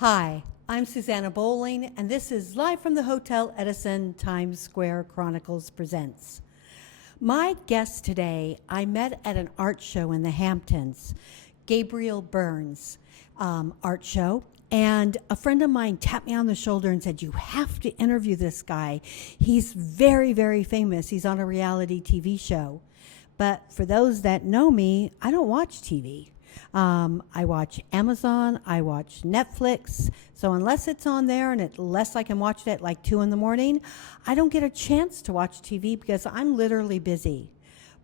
Hi, I'm Susanna Bowling, and this is Live from the Hotel Edison Times Square Chronicles Presents. My guest today, I met at an art show in the Hamptons, Gabriel Burns art show, and a friend of mine tapped me on the shoulder and said, "You have to interview this guy. He's very, very famous. He's on a reality TV show." But for those that know me, I don't watch TV. I watch Amazon, I watch Netflix, so unless it's on there and unless I can watch it at like 2 in the morning, I don't get a chance to watch TV because I'm literally busy.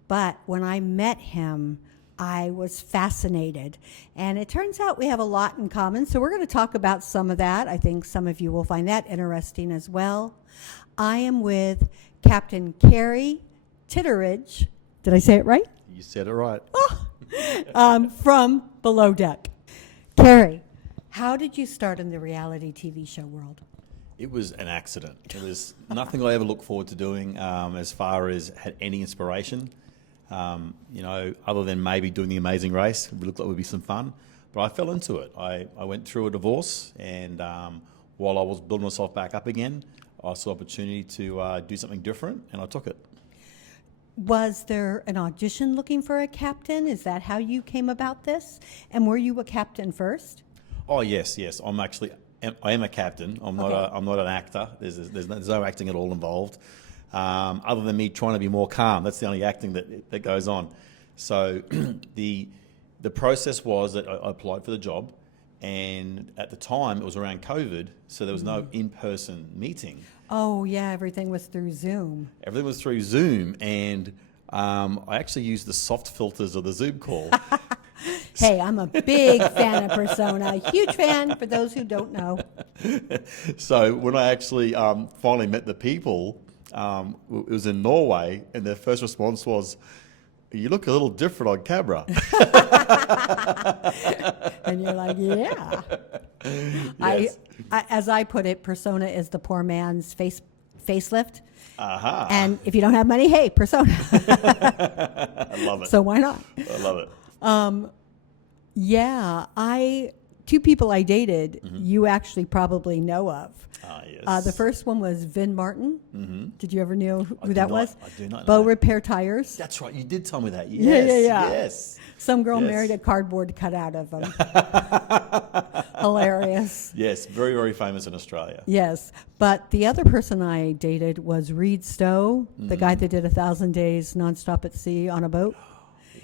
But when I met him, I was fascinated. And it turns out we have a lot in common, so we're going to talk about some of that. I think some of you will find that interesting as well. I am with Captain Kerry Titheradge. Did I say it right? You said it right. From Below Deck. Kerry, how did you start in the reality TV show world? It was an accident. It was nothing I ever looked forward to doing as far as had any inspiration. Other than maybe doing The Amazing Race. It looked like it would be some fun. But I fell into it. I went through a divorce, and while I was building myself back up again, I saw opportunity to do something different, and I took it. Was there an audition looking for a captain? Is that how you came about this? And were you a captain first? Oh yes. I am a captain. I'm not an actor. There's no acting at all involved, other than me trying to be more calm. That's the only acting that goes on. So the process was that I applied for the job, and at the time it was around COVID, so there was no in-person meeting. Oh yeah, everything was through Zoom. Everything was through Zoom, and I actually used the soft filters of the Zoom call. Hey, I'm a big fan of Persona. Huge fan, for those who don't know. So when I actually finally met the people, it was in Norway, and their first response was, "You look a little different on camera." And you're like, yeah. Yes. As I put it, Persona is the poor man's facelift. Aha. And if you don't have money, hey, Persona. I love it. So why not? I love it. Two people I dated, you actually probably know of. Yes. The first one was Vin Martin. Mm-hmm. Did you ever know who that was? I do not Beau know. Repair Tires. That's right. You did tell me that. Yes. Yeah. Yes. Some girl Yes. married a cardboard cutout of him. Hilarious. Yes. Very, very famous in Australia. Yes. But the other person I dated was Reed Stowe, the guy that did 1,000 days nonstop at sea on a boat.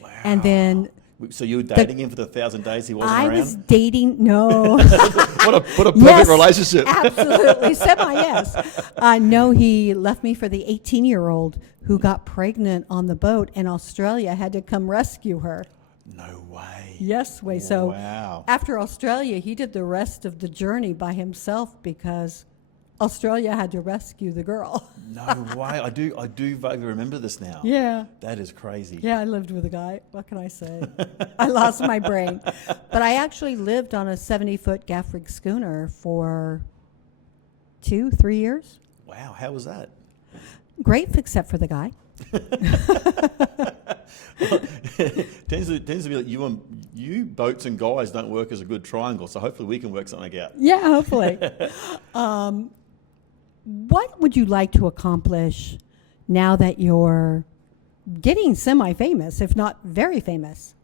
Wow. And then So you were dating him for the 1,000 days he wasn't around? I was dating, no. What a perfect Yes, relationship. Absolutely. Yes. No, he left me for the 18-year-old who got pregnant on the boat, and Australia had to come rescue her. No way. Yes, way. So Wow. after Australia, he did the rest of the journey by himself because Australia had to rescue the girl. No way. I do vaguely remember this now. Yeah. That is crazy. Yeah, I lived with a guy. What can I say? I lost my brain. But I actually lived on a 70-foot gaff rig schooner for 2-3 years. Wow. How was that? Great, except for the guy. tends to be like you boats and guys don't work as a good triangle, so hopefully we can work something out. Yeah, hopefully. What would you like to accomplish now that you're getting semi-famous, if not very famous?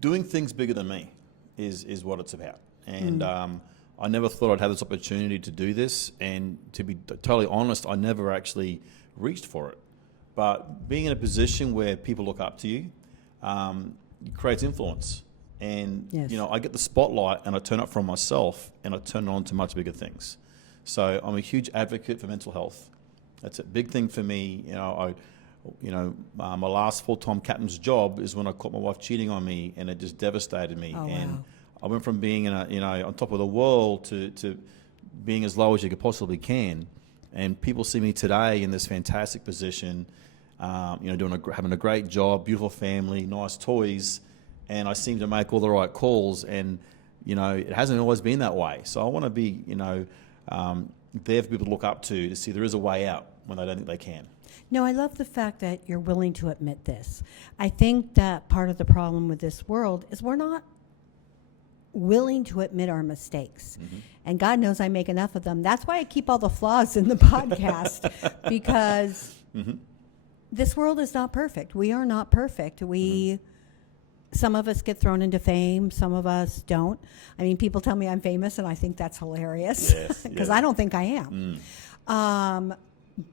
Doing things bigger than me is what it's about. And I never thought I'd have this opportunity to do this. And to be totally honest, I never actually reached for it. But being in a position where people look up to you, it creates influence. And, Yes. I get the spotlight and I turn it from myself and I turn it on to much bigger things. So I'm a huge advocate for mental health. That's a big thing for me. My last full-time captain's job is when I caught my wife cheating on me, and it just devastated me. Oh, and wow. I went from being on top of the world to being as low as you could possibly can. And people see me today in this fantastic position, having a great job, beautiful family, nice toys, and I seem to make all the right calls. And it hasn't always been that way. So I want to be there for people to look up to see there is a way out when they don't think they can. No, I love the fact that you're willing to admit this. I think that part of the problem with this world is we're not willing to admit our mistakes. Mm-hmm. And God knows I make enough of them. That's why I keep all the flaws in the podcast, because Mm-hmm. this world is not perfect. We are not perfect. Some of us get thrown into fame, some of us don't. I mean, people tell me I'm famous, and I think that's hilarious Yes, because yes. I don't think I am.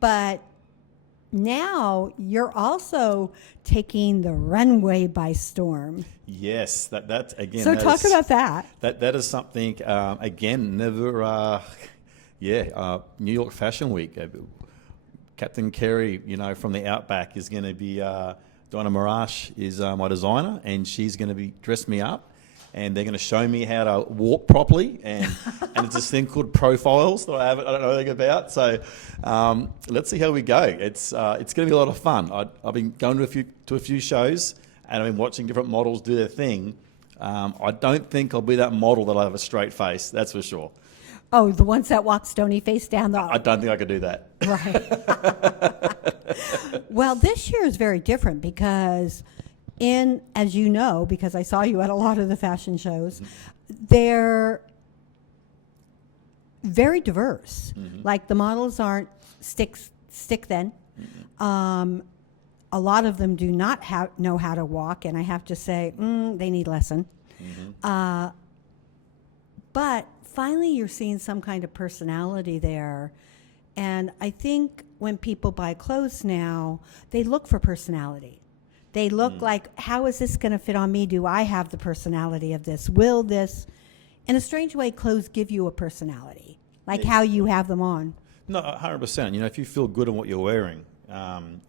But now you're also taking the runway by storm. Yes, that again. So that talk is- about that. That is something, again, never, New York Fashion Week. Captain Kerry, from the Outback is going to be, Donna Marash is my designer, and she's going to be dress me up, and they're going to show me how to walk properly, and it's this thing called profiles that I don't know anything about. So let's see how we go. It's going to be a lot of fun. I've been going to a few shows, and I've been watching different models do their thing. I don't think I'll be that model that'll have a straight face. That's for sure. Oh, the ones that walk stony face down the... I don't think I could do that. Right. Well, this year is very different because as you know, because I saw you at a lot of the fashion shows, they're very diverse. Like the models aren't stick thin. A lot of them do not know how to walk, and I have to say, they need lesson. But finally, you're seeing some kind of personality there. And I think when people buy clothes now, they look for personality. They look like, how is this going to fit on me? Do I have the personality of this? Will this? In a strange way, clothes give you a personality, like how you have them on. No, 100%. If you feel good in what you're wearing,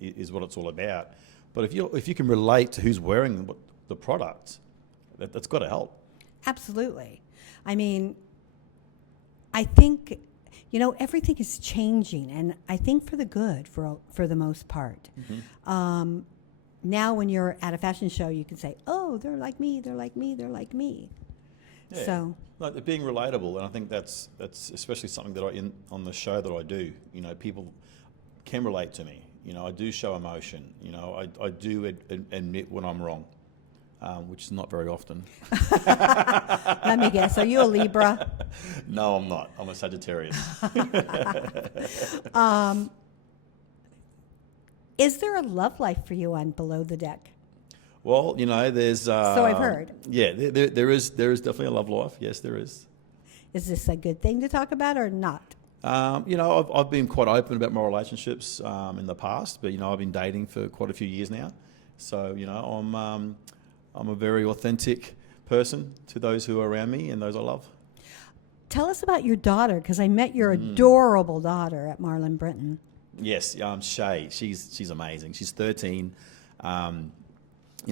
is what it's all about. But if you can relate to who's wearing the product, that's got to help. Absolutely. I mean, I think, everything is changing, and I think for the good for the most part. Now when you're at a fashion show, you can say, oh, they're like me, they're like me, they're like me. Yeah. So, like they're being relatable, and I think that's especially something that on the show that I do. People can relate to me. I do show emotion. I do admit when I'm wrong, which is not very often. let me guess, are you a Libra? No, I'm not. I'm a Sagittarius. Is there a love life for you on Below the Deck? Well, there's. So I've heard. Yeah, there is definitely a love life. Yes, there is. Is this a good thing to talk about or not? I've been quite open about my relationships in the past, but I've been dating for quite a few years now. So I'm a very authentic person to those who are around me and those I love. Tell us about your daughter, because I met your adorable daughter at Marlin Brinton. Yes, Shay. She's amazing. She's 13.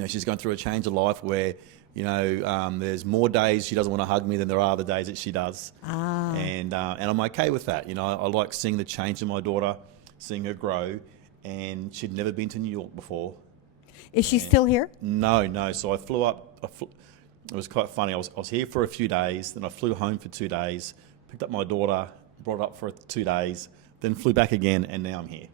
She's going through a change of life where, there's more days she doesn't want to hug me than there are the days that she does. And I'm okay with that. I like seeing the change in my daughter, seeing her grow. And she'd never been to New York before. Is she still here? No. So I flew up. It was quite funny. I was here for a few days. Then I flew home for 2 days, picked up my daughter, brought her up for 2 days, then flew back again, and now I'm here.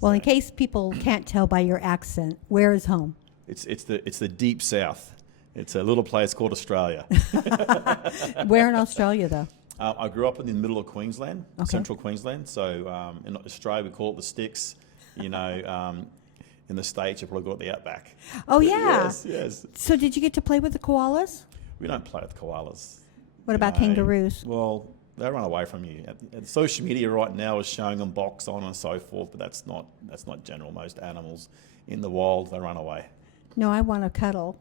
Well, in case people can't tell by your accent, where is home? It's the deep south. It's a little place called Australia. Where in Australia, though? I grew up in the middle of Queensland, Okay. central Queensland. So in Australia, we call it the sticks. In the States, you probably call it the Outback. Oh, yeah. Yes. So did you get to play with the koalas? We don't play with koalas. What about kangaroos? Well, they run away from you. And social media right now is showing them box on and so forth, but that's not general. Most animals in the wild, they run away. No, I want to cuddle.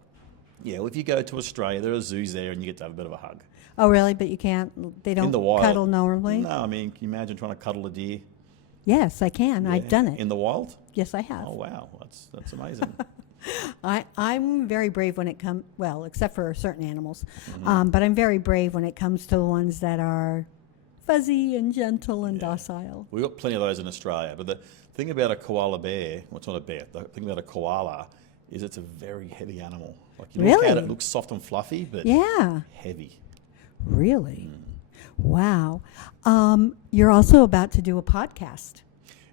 Yeah, well, if you go to Australia, there are zoos there, and you get to have a bit of a hug. Oh, really? But you can't? They don't In the wild. cuddle normally? No, can you imagine trying to cuddle a deer? Yes, I can. I've done it. In the wild? Yes, I have. Oh, wow. That's amazing. I'm very brave when it comes, well, except for certain animals. But I'm very brave when it comes to the ones that are fuzzy and gentle and docile. We've got plenty of those in Australia. But the thing about a koala bear, well, it's not a bear, the thing about a koala is it's a very heavy animal. Like you look at it, it looks soft and fluffy, but heavy. Really? Wow. You're also about to do a podcast.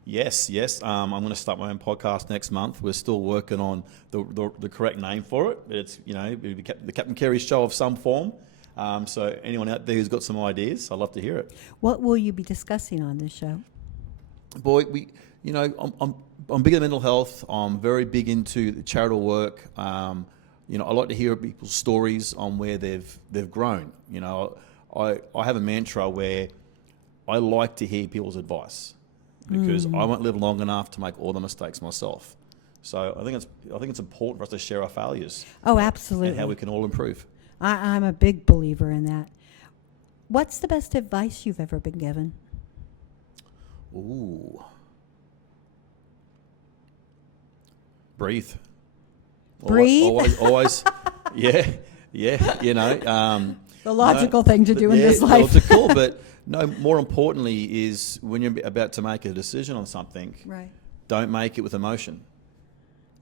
Yes. I'm going to start my own podcast next month. We're still working on the correct name for it. It's it'll be the Captain Kerry Show of some form. So anyone out there who's got some ideas, I'd love to hear it. What will you be discussing on this show? Boy, I'm big in mental health. I'm very big into the charitable work. I like to hear people's stories on where they've grown. I have a mantra where I like to hear people's advice because I won't live long enough to make all the mistakes myself. So I think it's important for us to share our failures. Oh, absolutely. And how we can all improve. I'm a big believer in that. What's the best advice you've ever been given? Ooh. Breathe. Breathe? Always. Yeah. The logical thing to do in this Well, life. it's cool, but no, more importantly is when you're about to make a decision on something, Right. don't make it with emotion.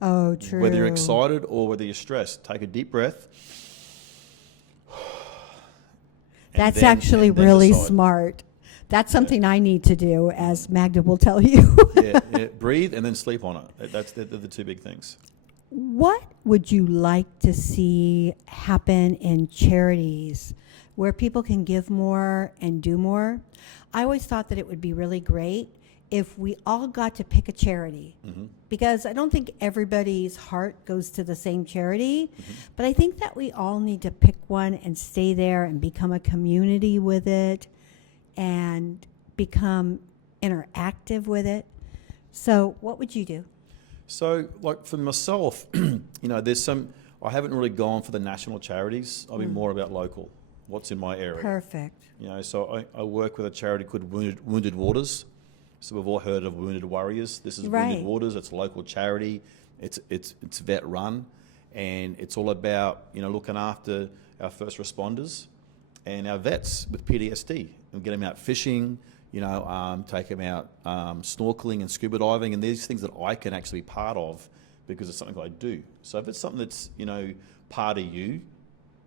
Oh, true. Whether you're excited or whether you're stressed, take a deep breath. That's actually really decide. smart. That's something I need to do, as Magda will tell you. yeah, breathe and then sleep on it. They're the two big things. What would you like to see happen in charities where people can give more and do more? I always thought that it would be really great if we all got to pick a charity, because I don't think everybody's heart goes to the same charity, but I think that we all need to pick one and stay there and become a community with it and become interactive with it. So what would you do? So, like for myself, I haven't really gone for the national charities. I'll be more about local, what's in my area. Perfect. So I work with a charity called Wounded Waters. So we've all heard of Wounded Warriors. This is Right. Wounded Waters. It's a local charity. It's vet run, and it's all about looking after our first responders and our vets with PTSD and get them out fishing. Take them out snorkeling and scuba diving, and these things that I can actually be part of because it's something I do. So if it's something that's part of you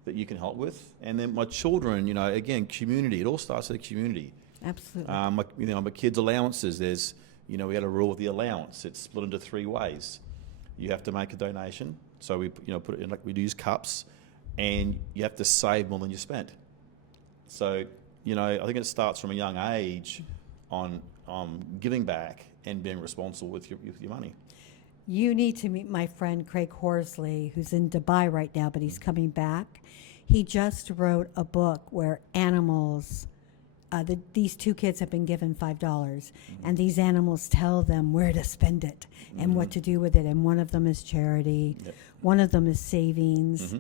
that you can help with, and then my children, again, community. It all starts with the community. Absolutely. My kids' allowances. There's we had a rule with the allowance. It's split into 3 ways. You have to make a donation, so we put it in we use cups, and you have to save more than you spent. So I think it starts from a young age on giving back and being responsible with your money. You need to meet my friend Craig Horsley, who's in Dubai right now, but he's coming back. He just wrote a book where animals, these 2 kids have been given $5, and these animals tell them where to spend it and what to do with it. And one of them is charity, one of them is savings.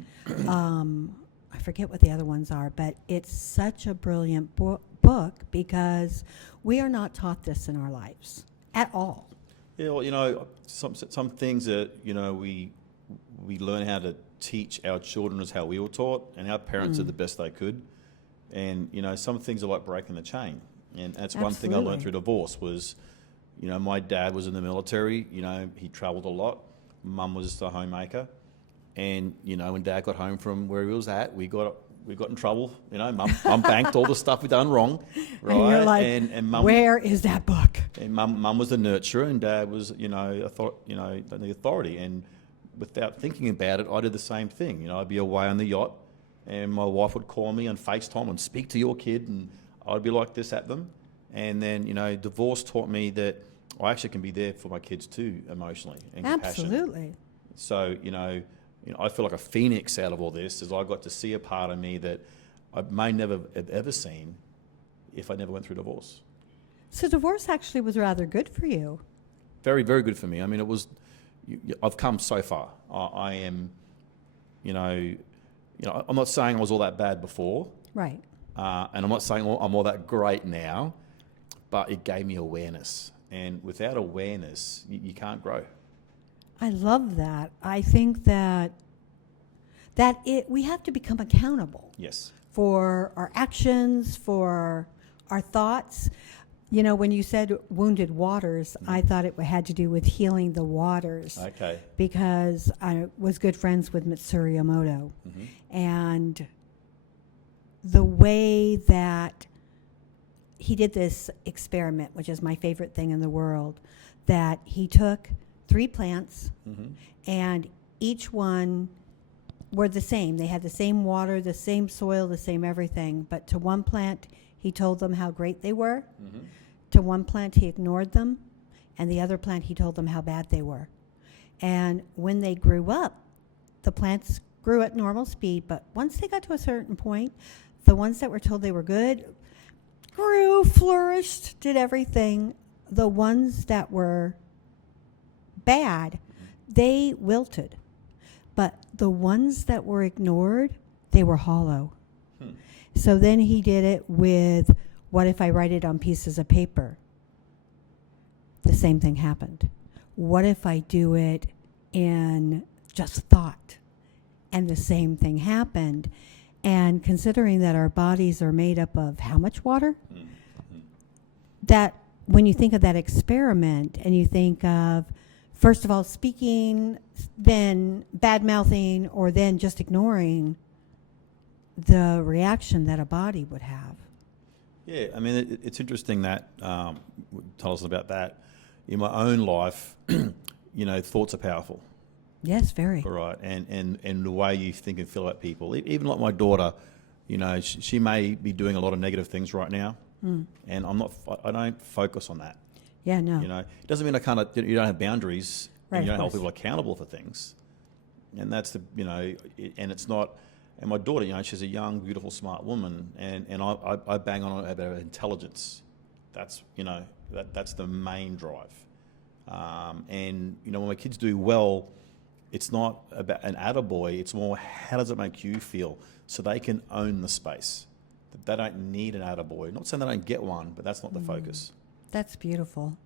I forget what the other ones are, but it's such a brilliant book because we are not taught this in our lives at all. Yeah, well, some things that we learn how to teach our children is how we were taught, and our parents did the best they could. And some things are like breaking the chain, and that's one thing I learned through divorce was, my dad was in the military. He travelled a lot. Mum was just a homemaker. And when Dad got home from where he was at, we got in trouble. Mum banked all the stuff we done wrong, right? And you're like, and Mum, where is that book? And Mum was the nurturer, and Dad was the authority. And without thinking about it, I did the same thing. I'd be away on the yacht, and my wife would call me on FaceTime and speak to your kid, and I'd be like this at them. And then divorce taught me that I actually can be there for my kids too, emotionally and compassionate. Absolutely. So I feel like a phoenix out of all this, as I got to see a part of me that I may never have ever seen if I never went through divorce. So divorce actually was rather good for you. Very, very good for me. I mean, it was. I've come so far. I am. I'm not saying I was all that bad before. Right. And I'm not saying I'm all that great now, but it gave me awareness. And without awareness, you can't grow. I love that. I think that we have to become accountable. Yes. For our actions, for our thoughts. When you said Wounded Waters, I thought it had to do with healing the waters. Okay. Because I was good friends with Mitsuru Emoto. And the way that he did this experiment, which is my favorite thing in the world, that he took 3 plants and each one were the same. They had the same water, the same soil, the same everything. But to one plant, he told them how great they were. Mm-hmm. To one plant, he ignored them. And the other plant, he told them how bad they were. And when they grew up, the plants grew at normal speed. But once they got to a certain point, the ones that were told they were good grew, flourished, did everything. The ones that were bad, they wilted. But the ones that were ignored, they were hollow. So then he did it with, what if I write it on pieces of paper? The same thing happened. What if I do it in just thought? And the same thing happened. And considering that our bodies are made up of how much water? That when you think of that experiment and you think of, first of all, speaking, then bad-mouthing, or then just ignoring, the reaction that a body would have. Yeah, I mean, it's interesting that, tell us about that. In my own life, thoughts are powerful. Yes, very. All right, and the way you think and feel about people. Even like my daughter, she may be doing a lot of negative things right now, and I don't focus on that. Yeah, no. It doesn't mean you don't have boundaries, Right, and you don't of hold course. people accountable for things. And that's and it's not. And my daughter, she's a young, beautiful, smart woman, and I bang on about her intelligence. That's that's the main drive. And when my kids do well, it's not about an attaboy. It's more, how does it make you feel, so they can own the space. That they don't need an attaboy. Not saying they don't get one, but that's not the focus. That's beautiful.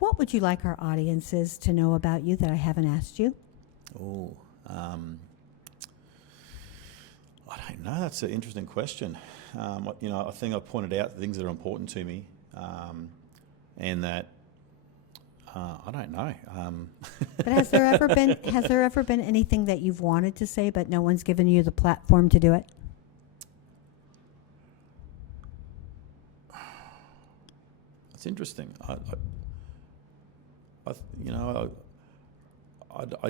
What would you like our audiences to know about you that I haven't asked you? Oh, I don't know. That's an interesting question. I think I've pointed out the things that are important to me, and that I don't know. But has there ever been anything that you've wanted to say, but no one's given you the platform to do it? It's interesting. I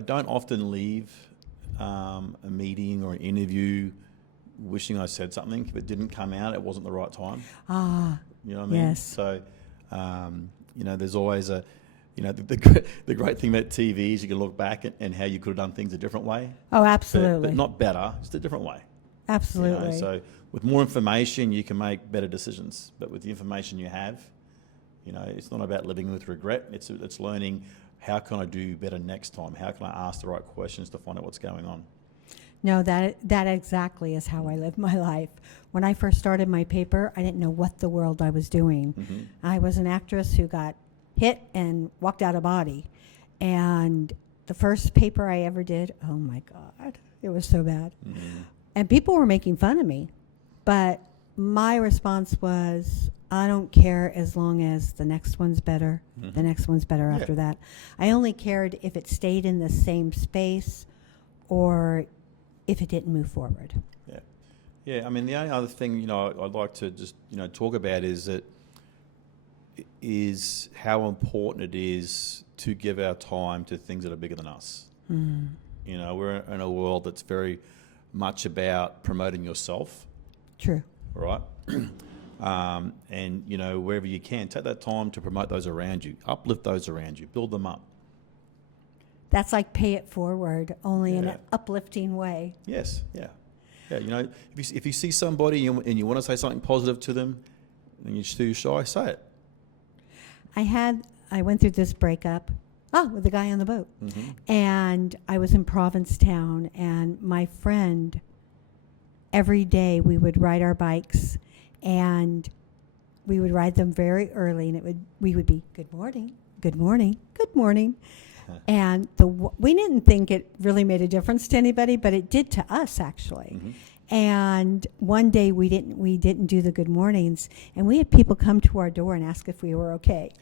don't often leave a meeting or an interview wishing I said something. If it didn't come out, it wasn't the right time. Ah, You know what I mean? yes. So, there's always the great thing about TV is you can look back and how you could have done things a different way. Oh, absolutely. But not better, just a different way. Absolutely. So with more information, you can make better decisions. But with the information you have, it's not about living with regret. It's learning, how can I do better next time? How can I ask the right questions to find out what's going on? No, that exactly is how I live my life. When I first started my paper, I didn't know what the world I was doing. Mm-hmm. I was an actress who got hit and walked out of body. And the first paper I ever did, oh my God, it was so bad. Mm-hmm. And people were making fun of me. But my response was, I don't care as long as the next one's better, the next one's better after that. I only cared if it stayed in the same space or if it didn't move forward. Yeah. Yeah, I mean, the only other thing, I'd like to just, talk about is how important it is to give our time to things that are bigger than us. We're in a world that's very much about promoting yourself. True. Right? And, wherever you can, take that time to promote those around you, uplift those around you, build them up. That's like pay it forward, only in Yeah. an uplifting way. Yes, yeah. Yeah, if you see somebody and you want to say something positive to them and you're too shy, say it. I went through this breakup, with the guy on the boat. Mm-hmm. And I was in Provincetown, and my friend, every day we would ride our bikes, and we would ride them very early, and we would be, good morning, good morning, good morning. And we didn't think it really made a difference to anybody, but it did to us, actually. Mm-hmm. And one day we didn't do the good mornings, and we had people come to our door and ask if we were okay.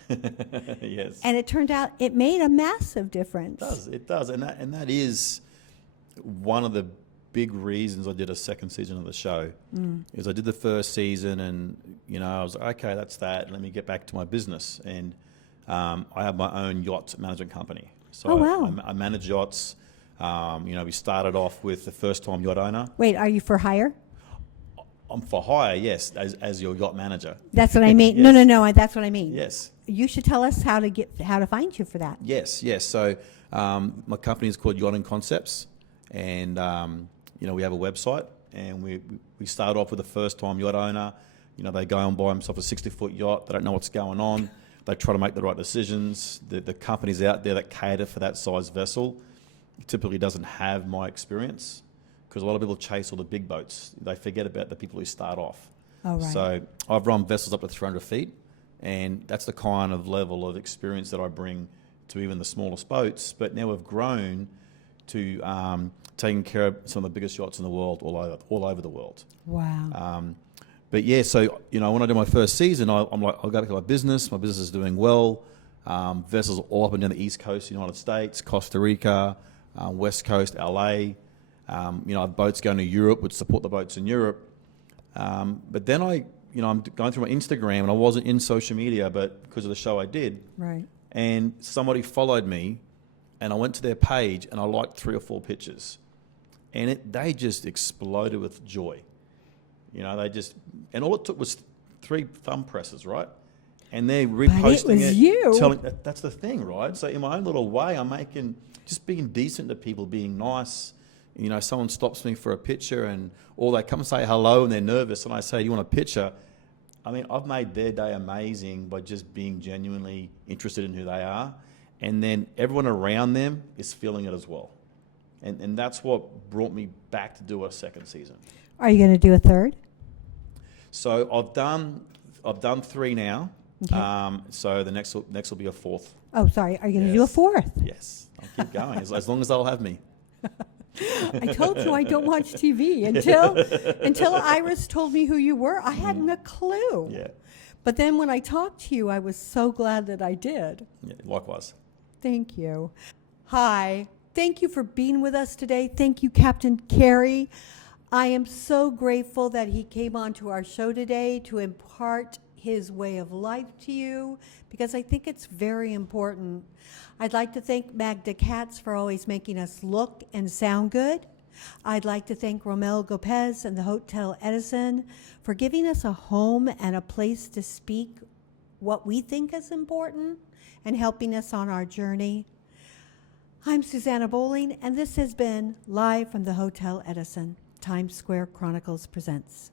Yes. And it turned out it made a massive difference. It does. And that is one of the big reasons I did a second season of the show. Is I did the first season and, I was like, okay, that's that. Let me get back to my business. And I have my own yacht management company. So Oh, wow. I manage yachts. We started off with the first-time yacht owner. Wait, are you for hire? I'm for hire, yes, as your yacht manager. That's what I mean. Yes. No, that's what I mean. Yes. You should tell us how to find you for that. Yes. So my company is called Yachting Concepts, and we have a website, and we start off with a first-time yacht owner. They go and buy themselves a 60-foot yacht. They don't know what's going on. They try to make the right decisions. The companies out there that cater for that size vessel typically doesn't have my experience, because a lot of people chase all the big boats. They forget about the people who start off. Oh, right. So I've run vessels up to 300 feet, and that's the kind of level of experience that I bring to even the smallest boats. But now we've grown to taking care of some of the biggest yachts in the world, all over the world. Wow. But yeah, so when I do my first season, I'm like, I've got my business. My business is doing well. Vessels all up and down the East Coast, of the United States, Costa Rica, West Coast, LA. I have boats going to Europe, would support the boats in Europe. But then I'm going through my Instagram, and I wasn't in social media, but because of the show I did. Right. And somebody followed me, and I went to their page, and I liked 3 or 4 pictures. And they just exploded with joy. And all it took was 3 thumb presses, right? And they're reposting But it was you. That's the thing, right? So in my own little way, I'm just being decent to people, being nice. Someone stops me for a picture, or they come and say hello, and they're nervous, and I say, "Do you want a picture?" I mean, I've made their day amazing by just being genuinely interested in who they are, and then everyone around them is feeling it as well, and that's what brought me back to do a second season. Are you going to do a third? So I've done 3 now. Okay. So the next will be a 4th. Oh, sorry. Are you going to do a 4th? Yes, I'll keep going as long as they'll have me. I told you I don't watch TV until Iris told me who you were. I hadn't a clue. Yeah. But then when I talked to you, I was so glad that I did. Yeah, likewise. Thank you. Hi. Thank you for being with us today. Thank you, Captain Kerry. I am so grateful that he came onto our show today to impart his way of life to you, because I think it's very important. I'd like to thank Magda Katz for always making us look and sound good. I'd like to thank Romel Gopez and the Hotel Edison for giving us a home and a place to speak what we think is important and helping us on our journey. I'm Susanna Bowling, and this has been Live from the Hotel Edison. Times Square Chronicles presents.